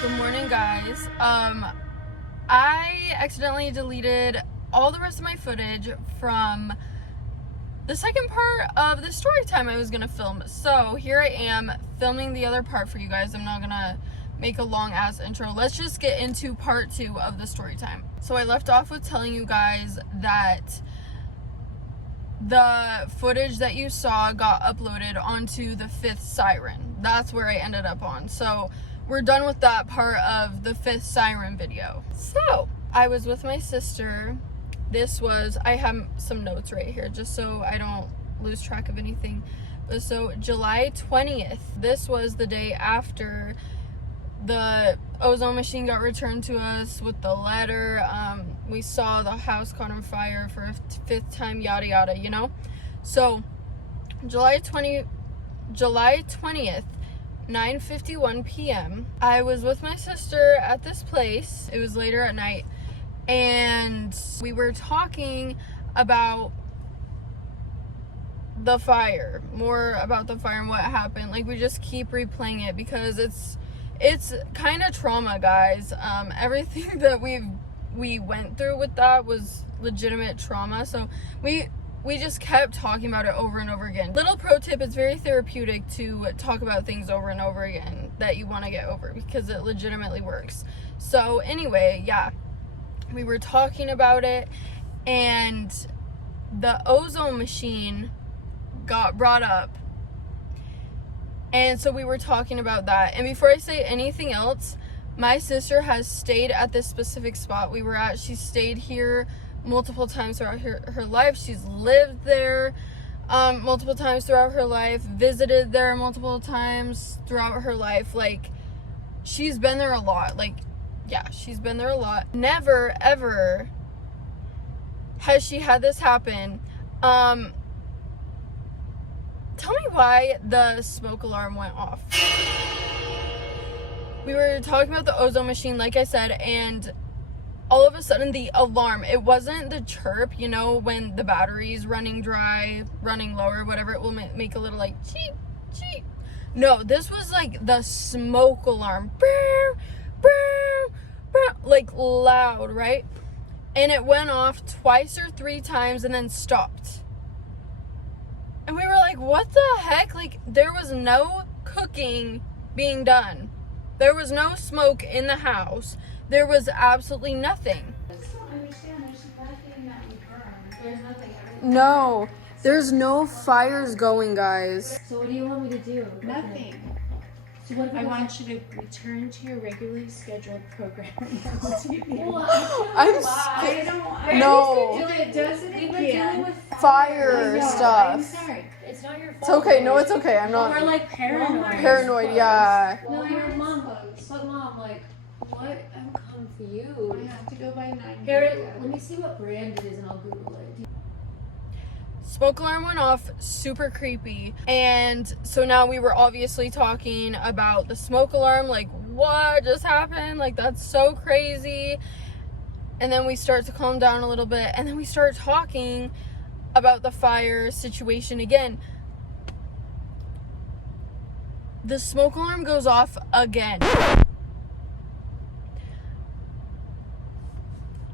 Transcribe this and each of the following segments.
Good morning, guys. I accidentally deleted all the rest of my footage from the second part of the story time I was gonna film. So here I am filming the other part for you guys. I'm not gonna make a long ass intro. Let's just get into part 2 of the story time. So I left off with telling you guys that the footage that you saw got uploaded onto the 5th siren. That's where I ended up on. So we're done with that part of the 5th siren video. So I was with my sister. I have some notes right here just so I don't lose track of anything. So July 20th, this was the day after the ozone machine got returned to us with the letter. We saw the house caught on fire for a 5th time, yada yada, you know. So July 20th, 9:51 p.m. I was with my sister at this place. It was later at night, and we were talking about the fire, more about the fire and what happened. Like, we just keep replaying it because it's kind of trauma, guys. Everything that we went through with that was legitimate trauma, so we just kept talking about it over and over again. Little pro tip, it's very therapeutic to talk about things over and over again that you want to get over because it legitimately works. So anyway, yeah, we were talking about it and the ozone machine got brought up. And so we were talking about that. And before I say anything else, my sister has stayed at this specific spot we were at. She stayed here multiple times throughout her life. She's lived there multiple times throughout her life, visited there multiple times throughout her life. Like, she's been there a lot. Like, yeah, she's been there a lot. Never, ever has she had this happen. Tell me why the smoke alarm went off. We were talking about the ozone machine, like I said, and all of a sudden the alarm, it wasn't the chirp, you know, when the battery's running dry, running low or whatever, it will make a little like cheep, cheep. No, this was like the smoke alarm. Brr, brr, brr, like loud, right? And it went off twice or 3 times and then stopped. And we were like, what the heck? Like, there was no cooking being done. There was no smoke in the house. There was absolutely nothing. I just don't understand. There's nothing that we burn. There's nothing. No, there's no fires going, guys. So what do you want me to do? Nothing. So what if I want you to return to your regularly scheduled programming on TV. I'm I don't want. No. It does it We've been dealing again. with Fire I'm stuff. sorry. It's not your fault. It's okay. No, it's okay. I'm We're not like paranoid. paranoid. Yeah. No, you're a mom, but mom, like, what? I'm confused. I have to go by 9. Here, let me see what brand it is, and I'll Google it. Smoke alarm went off, super creepy. And so now we were obviously talking about the smoke alarm, like, what just happened? Like, that's so crazy. And then we start to calm down a little bit, and then we start talking about the fire situation again. The smoke alarm goes off again.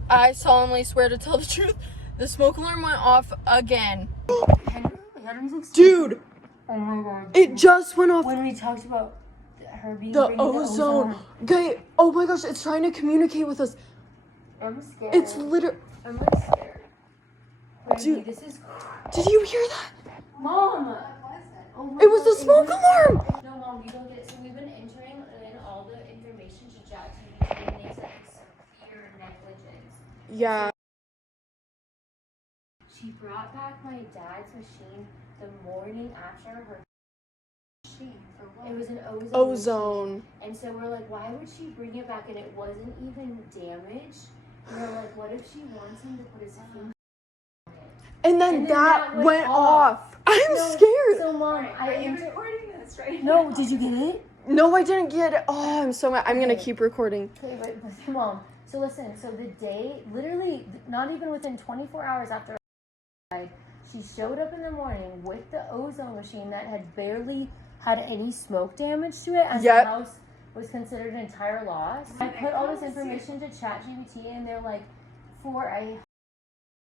I solemnly swear to tell the truth, the smoke alarm went off again. Dude, Oh my god. it just went off. When we talked about her being The bringing ozone. Okay, oh my gosh, it's trying to communicate with us. I'm scared. It's literally. I'm like scared. Randy, Dude. this is. Did you hear that? Mom! Oh my It was God, the smoke alarm. No, Mom, you don't get it. So we've been entering in all the information to ChatGPT, and they said severe negligence. Yeah. She brought back my dad's machine the morning after her machine. For what? It was an ozone. Ozone. And so we're like, why would she bring it back? And it wasn't even damaged. And we're like, what if she wants him to put his finger on it? And then that went off. I'm scared. So, Mom, Are you recording this right No, did you get it? No, I didn't get it. Oh, I'm so mad. I'm gonna keep recording. Okay, but Mom, so listen, so the day, literally, not even within 24 hours after I died, she showed up in the morning with the ozone machine that had barely had any smoke damage to it, and Yep. the house was considered an entire loss. I put all this information to ChatGPT, and they're like, for a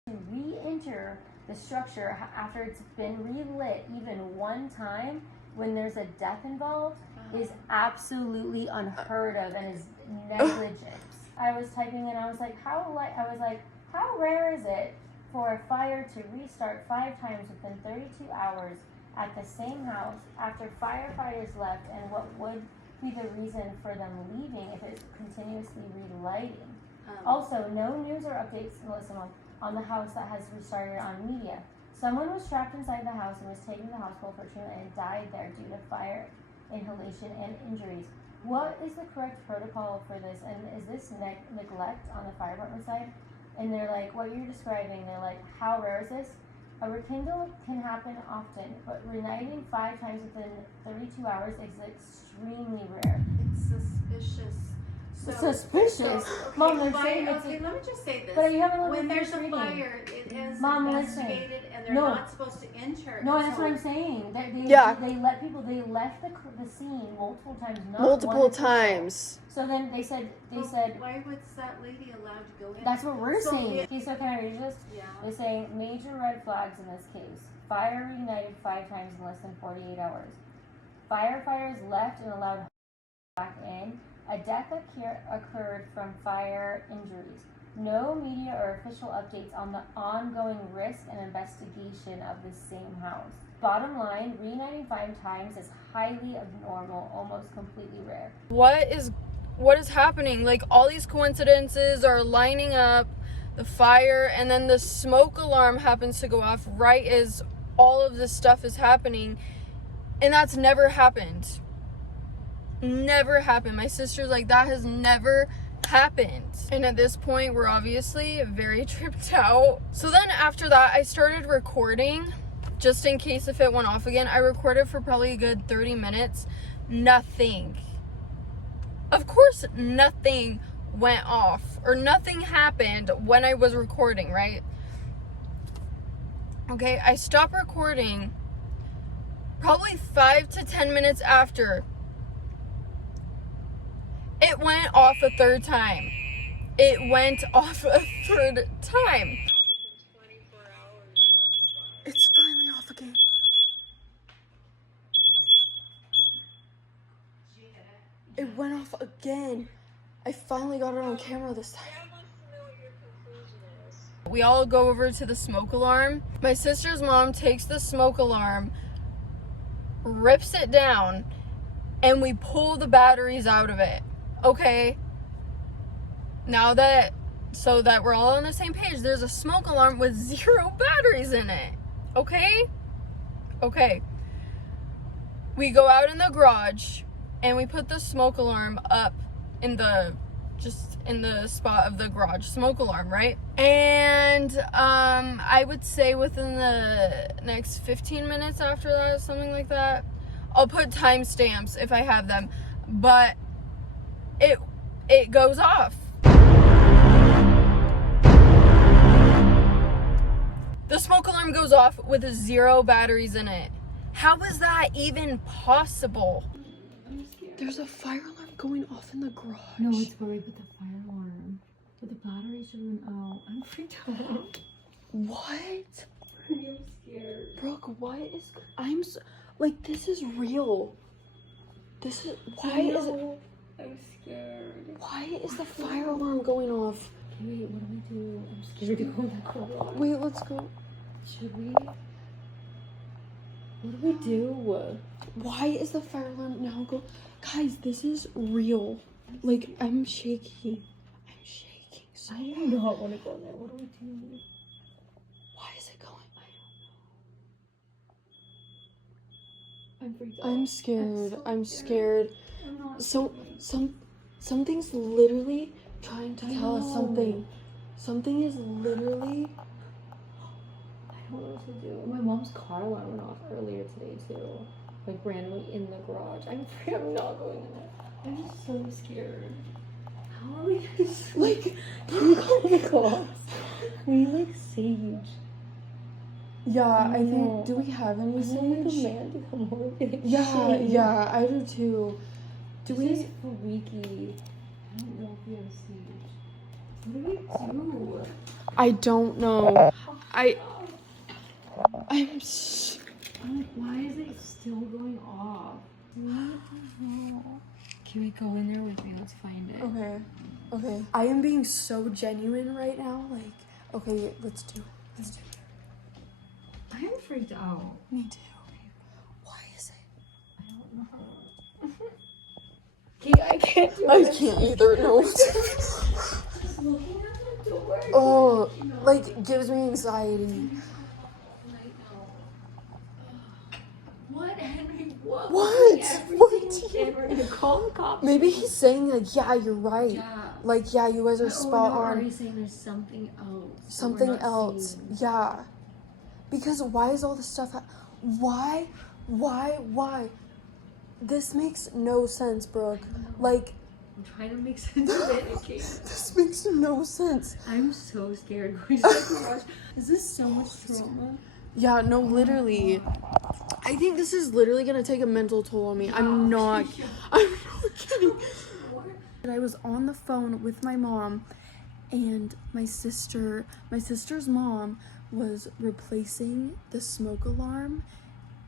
to re-enter the structure after it's been relit even one time when there's a death involved is absolutely unheard of and is negligence. I was typing and I was like, how rare is it for a fire to restart 5 times within 32 hours at the same house after firefighters left, and what would be the reason for them leaving if it's continuously relighting? Also, no news or updates on the house that has restarted on media. Someone was trapped inside the house and was taken to the hospital for treatment and died there due to fire inhalation and injuries. What is the correct protocol for this, and is this neglect on the fire department side? And they're like, what you're describing, they're like, how rare is this? A rekindle can happen often, but reigniting 5 times within 32 hours is extremely rare. It's suspicious. Suspicious? Mom, they're saying let me just say this. But you haven't looked when at there's first a reading. fire, it is Mom, investigated, and they're not supposed to enter. No, that's what I'm saying. They left the scene multiple times. Multiple times. So then they said. Why was that lady allowed to go in? That's what we're saying. Okay, so can I read this? Yeah. They're saying major red flags in this case. Fire reignited 5 times in less than 48 hours. Firefighters left and allowed back in. A death occurred from fire injuries. No media or official updates on the ongoing risk and investigation of the same house. Bottom line, reigniting 5 times is highly abnormal, almost completely rare. What is happening? Like, all these coincidences are lining up. The fire, and then the smoke alarm happens to go off right as all of this stuff is happening, and that's never happened. Never happened. My sister's like, that has never happened. And at this point, we're obviously very tripped out. So then after that, I started recording just in case if it went off again. I recorded for probably a good 30 minutes. Nothing. Of course, nothing went off or nothing happened when I was recording, right? Okay, I stopped recording probably 5 to 10 minutes after. It went off a third time. It went off a third time. It's finally off again. It went off again. I finally got it on camera this time. We all go over to the smoke alarm. My sister's mom takes the smoke alarm, rips it down, and we pull the batteries out of it. Okay, so that we're all on the same page, there's a smoke alarm with 0 batteries in it. Okay. We go out in the garage and we put the smoke alarm up in the spot of the garage smoke alarm, right? And I would say within the next 15 minutes after that, something like that. I'll put timestamps if I have them, but it goes off. The smoke alarm goes off with 0 batteries in it. How is that even possible? There's a fire alarm going off in the garage. No, it's where we put the fire alarm. But the battery should have been out. I'm freaked out. What? I'm scared. Brooke, what is... like, this is real. This is... Why is it... I'm scared. Why is the fire alarm going off? Okay, wait, what do we do? I'm scared to go in the garage. Wait, let's go. Should we? What do we do? Why is the fire alarm now go... Guys, this is real. Like, I'm shaking. I'm shaking so I do not want to go in there. What do we do? Why is it going? I'm freaked out. I'm scared. so I'm scared. I'm not Something's literally trying to tell us know. something. Something is literally... I don't know what to do. My mom's car alarm went off earlier today too. Like randomly in the garage. I'm afraid I'm not going in there. I'm just so scared. How are we gonna Like, can you call the cops? We need like sage. yeah, I think... know. Do we have any I want like a sage? man to come over and get Yeah, shaved. yeah, I do too. Do we freaky? I don't know if we have a stage. What do we do? I don't know. I'm I'm like, why is it still going off? What the hell? Can we go in there with me? Let's find it. Okay. I am being so genuine right now. Like, okay, let's do it. I am freaked out. Me too. Why is it? I don't know. Okay, I can't do it. I can't either. No. Just looking at the door. Oh, like gives me anxiety. What, Henry? What? What? And we're gonna call the cops. Maybe he's saying like, yeah, you're right. Yeah. Like, yeah, you guys are spot Or on. he's saying there's something else. Something else. Yeah. Because why is all this stuff? Why? This makes no sense, Brooke. Like, I'm trying to make sense of it. Okay. this makes no sense. I'm so scared going to the garage. Is this so much trauma? Yeah, no, literally. I think this is literally gonna take a mental toll on me. I'm not kidding. And I was on the phone with my mom, and my sister's mom was replacing the smoke alarm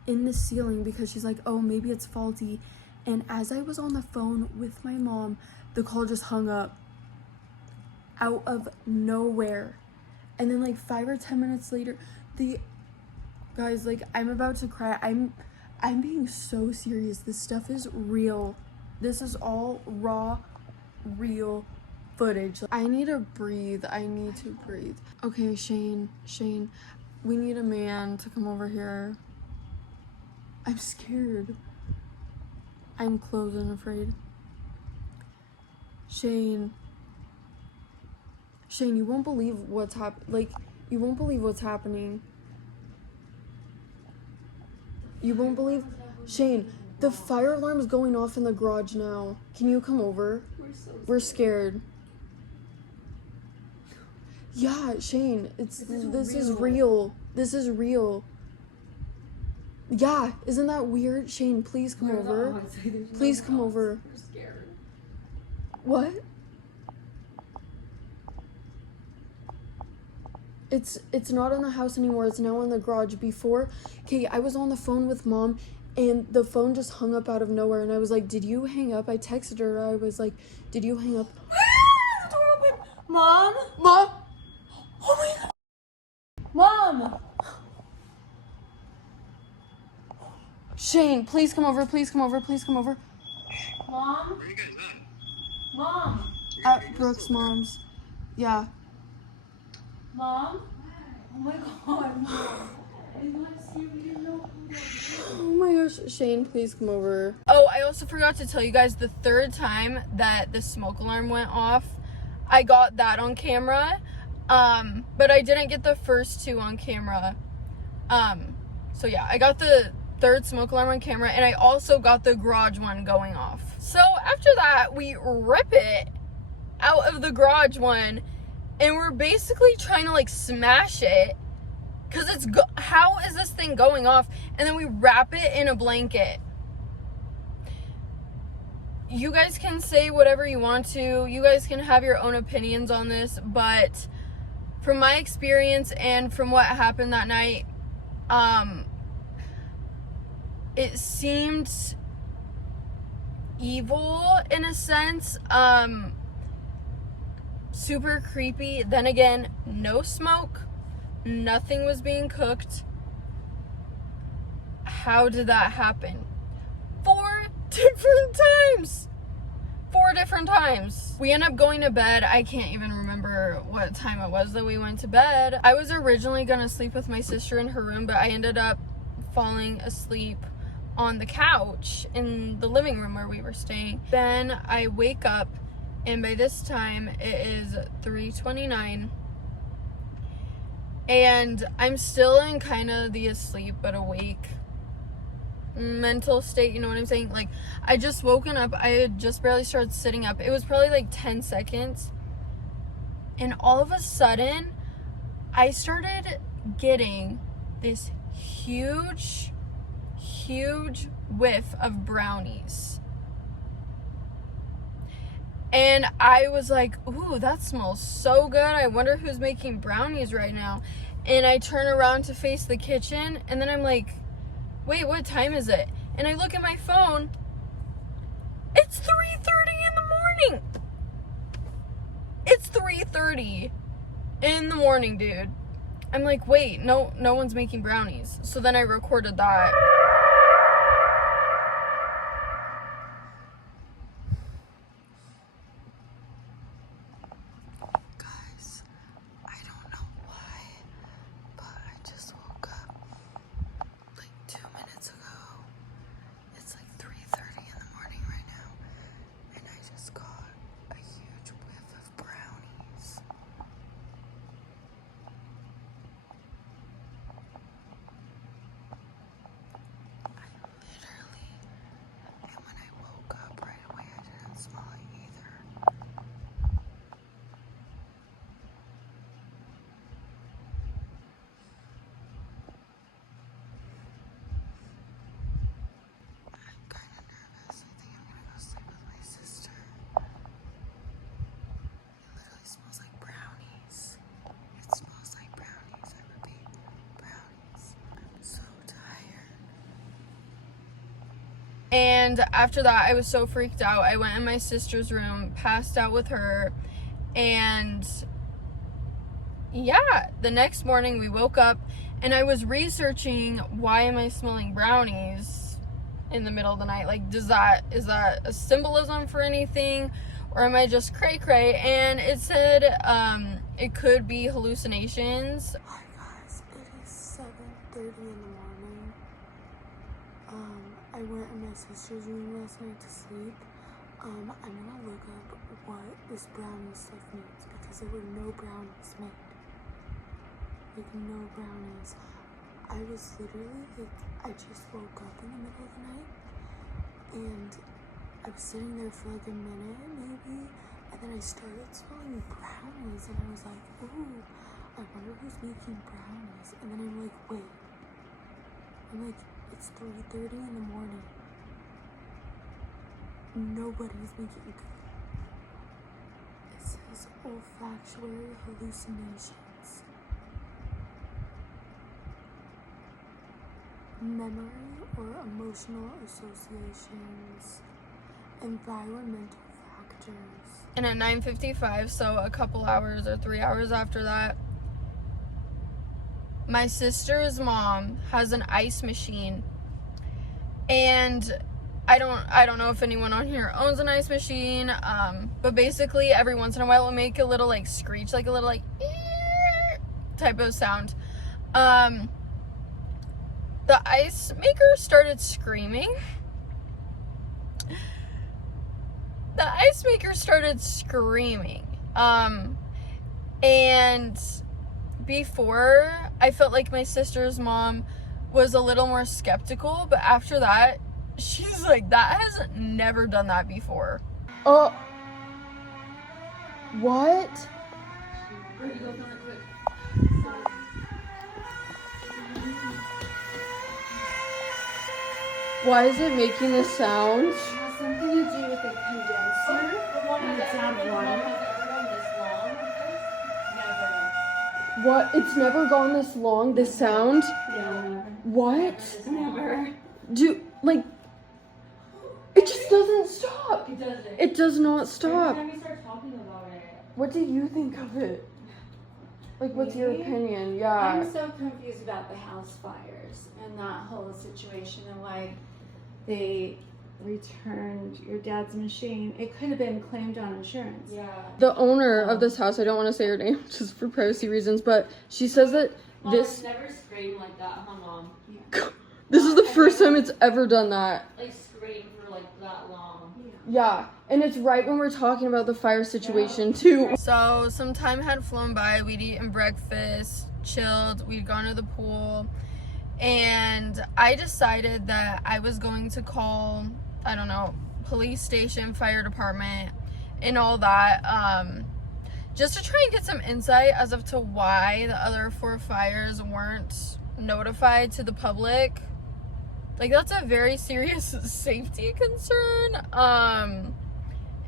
in the ceiling because she's like, oh, maybe it's faulty. And as I was on the phone with my mom, the call just hung up out of nowhere. And then like 5 or 10 minutes later, guys, like, I'm about to cry. I'm being so serious. This stuff is real. This is all raw, real footage. I need to breathe. Okay, Shane, we need a man to come over here. I'm scared. I'm closed and afraid. Shane, you won't believe what's you won't believe what's happening. You won't believe, Shane, the fire alarm is going off in the garage now. Can you come over? We're scared. Yeah, Shane, this is real. This is real. Yeah, isn't that weird? Shane, please come over. Please come over. We're scared. What? It's not in the house anymore. It's now in the garage. Before, okay, I was on the phone with mom, and the phone just hung up out of nowhere, and I was like, did you hang up? I texted her. I was like, did you hang up? The door open. Mom? Mom! Oh my God! Mom! Shane, please come over. Mom? Mom? At Brooke's mom's. Yeah. Mom? Oh my God, Mom. I want to see if you know. Oh my gosh, Shane, please come over. Oh, I also forgot to tell you guys, the third time that the smoke alarm went off, I got that on camera. But I didn't get the first two on camera. So yeah, I got the third smoke alarm on camera, and I also got the garage one going off. So after that, we rip it out of the garage one, and we're basically trying to like smash it because how is this thing going off? And then we wrap it in a blanket. You guys can say whatever you want to. You guys can have your own opinions on this, but from my experience and from what happened that night, it seemed evil in a sense. Super creepy. Then again, no smoke, nothing was being cooked. How did that happen? 4 different times. We end up going to bed. I can't even remember what time it was that we went to bed. I was originally gonna sleep with my sister in her room, but I ended up falling asleep on the couch in the living room where we were staying. Then I wake up, and by this time it is 3:29, and I'm still in kind of the asleep but awake mental state, you know what I'm saying? Like, I just woken up, I had just barely started sitting up. It was probably like 10 seconds, and all of a sudden I started getting this huge whiff of brownies. And I was like, ooh, that smells so good. I wonder who's making brownies right now. And I turn around to face the kitchen, and then I'm like, wait, what time is it? And I look at my phone. It's 3:30 in the morning. It's 3:30 in the morning, dude. I'm like, wait, no one's making brownies. So then I recorded that. Guys, I don't know why, but I just woke up like 2 minutes ago. It's like 3:30 in the morning right now, and I just got a huge whiff of brownies. Literally, and when I woke up right away, I didn't smell it either. I'm kind of nervous. I think I'm gonna go sleep with my sister. It literally smells like brownies. It smells like brownies. I repeat, brownies. I'm so tired. And after that, I was so freaked out. I went in my sister's room, passed out with her, and yeah, the next morning we woke up and I was researching, why am I smelling brownies in the middle of the night? Like, is that a symbolism for anything, or am I just cray cray? And it said it could be hallucinations. Hi guys, it is 7:30 in the morning. I went in my sister's room last night to sleep. I'm gonna look up what this brownie stuff means, because there were no brownies made. Like, no brownies. I was literally like, I just woke up in the middle of the night, and I was sitting there for like a minute maybe, and then I started smelling brownies, and I was like, ooh, I wonder who's making brownies. And then I'm like, wait, it's 3:30 in the morning. Nobody's making. It says olfactory hallucinations, memory or emotional associations, environmental factors. And at 9:55, so a couple hours or 3 hours after that, my sister's mom has an ice machine, and I don't know if anyone on here owns an ice machine, but basically every once in a while it'll make a little like screech, like a little like type of sound. The ice maker started screaming. And before, I felt like my sister's mom was a little more skeptical, but after that, she's like, that has never done that before. Oh. What? Why is it making this sound? It has something to do with the condenser. It's sound one. What? It's never gone this long, this sound? Yeah. What? Never. It just doesn't stop. It doesn't. It does not stop. Every time we start talking about it. What do you think of it? Like, what's your Me? opinion? Yeah. I'm so confused about the house fires and that whole situation and why they returned your dad's machine. It could have been claimed on insurance. Yeah. The owner of this house, I don't want to say her name just for privacy reasons, but she says that Mom, this it's never screamed like that, huh, Mom? this is the first time it's ever done that. Like screamed for like that long. Yeah, and it's right when we're talking about the fire situation too. So some time had flown by. We'd eaten breakfast, chilled, we'd gone to the pool, and I decided that I was going to call, I don't know, police station, fire department, and all that, just to try and get some insight as of to why the other 4 fires weren't notified to the public. Like, that's a very serious safety concern.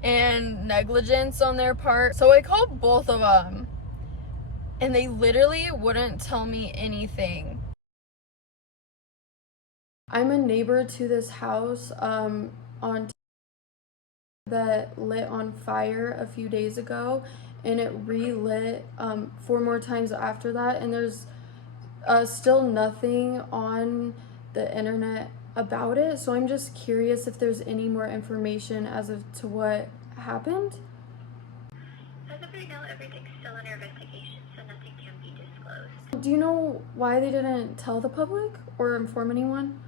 and negligence on their part. So I called both of them, and they literally wouldn't tell me anything. I'm a neighbor to this house on that lit on fire a few days ago, and it relit 4 more times after that, and there's still nothing on the internet about it. So I'm just curious if there's any more information as of to what happened. As of right now, everything's still under investigation, so nothing can be disclosed. Do you know why they didn't tell the public or inform anyone?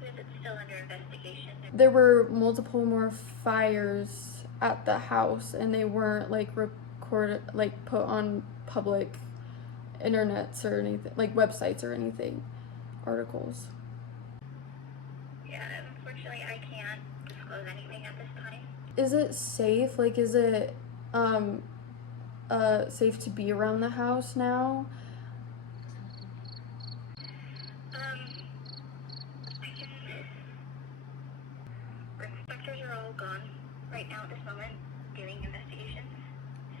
Because it's still under investigation. There were multiple more fires at the house, and they weren't like recorded, like put on public internets or anything, like websites or anything, articles. Yeah, unfortunately, I can't disclose anything at this time. Is it safe? Like, is it safe to be around the house now? Inspectors are all gone right now at this moment, doing investigations.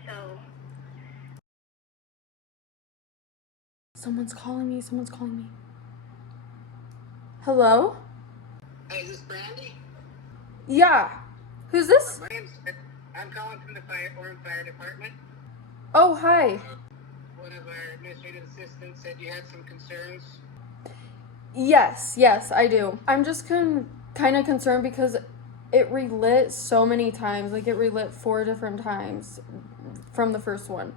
So, Someone's calling me. Hello? Hey, is this Brandy? Yeah. Who's this? My name's I'm calling from the Orem Fire Department. Oh, hi. One of our administrative assistants said you had some concerns. Yes, I do. I'm just kind of concerned because it relit so many times. Like, it relit 4 different times from the first one.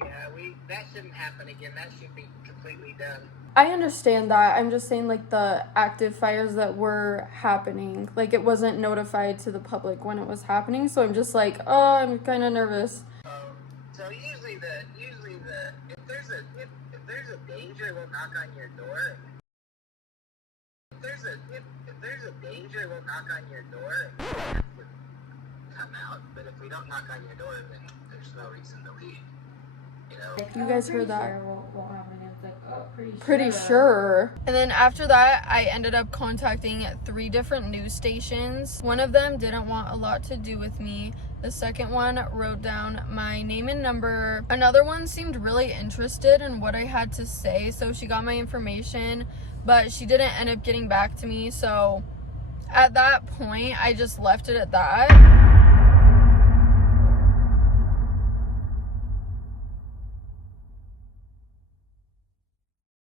Yeah, that shouldn't happen again. That should be completely done. I understand that. I'm just saying, like, the active fires that were happening, like, it wasn't notified to the public when it was happening, so I'm just like, oh, I'm kind of nervous. So usually if there's a danger, we'll knock on your door. If there's a danger, we'll knock on your door and you have to come out. But if we don't knock on your door, then there's no reason to leave. You know? You guys heard that? Sure won't happen again. It's like, oh, Pretty sure. And then after that, I ended up contacting 3 different news stations. One of them didn't want a lot to do with me. The second one wrote down my name and number. Another one seemed really interested in what I had to say, so she got my information, but she didn't end up getting back to me. So at that point, I just left it at that.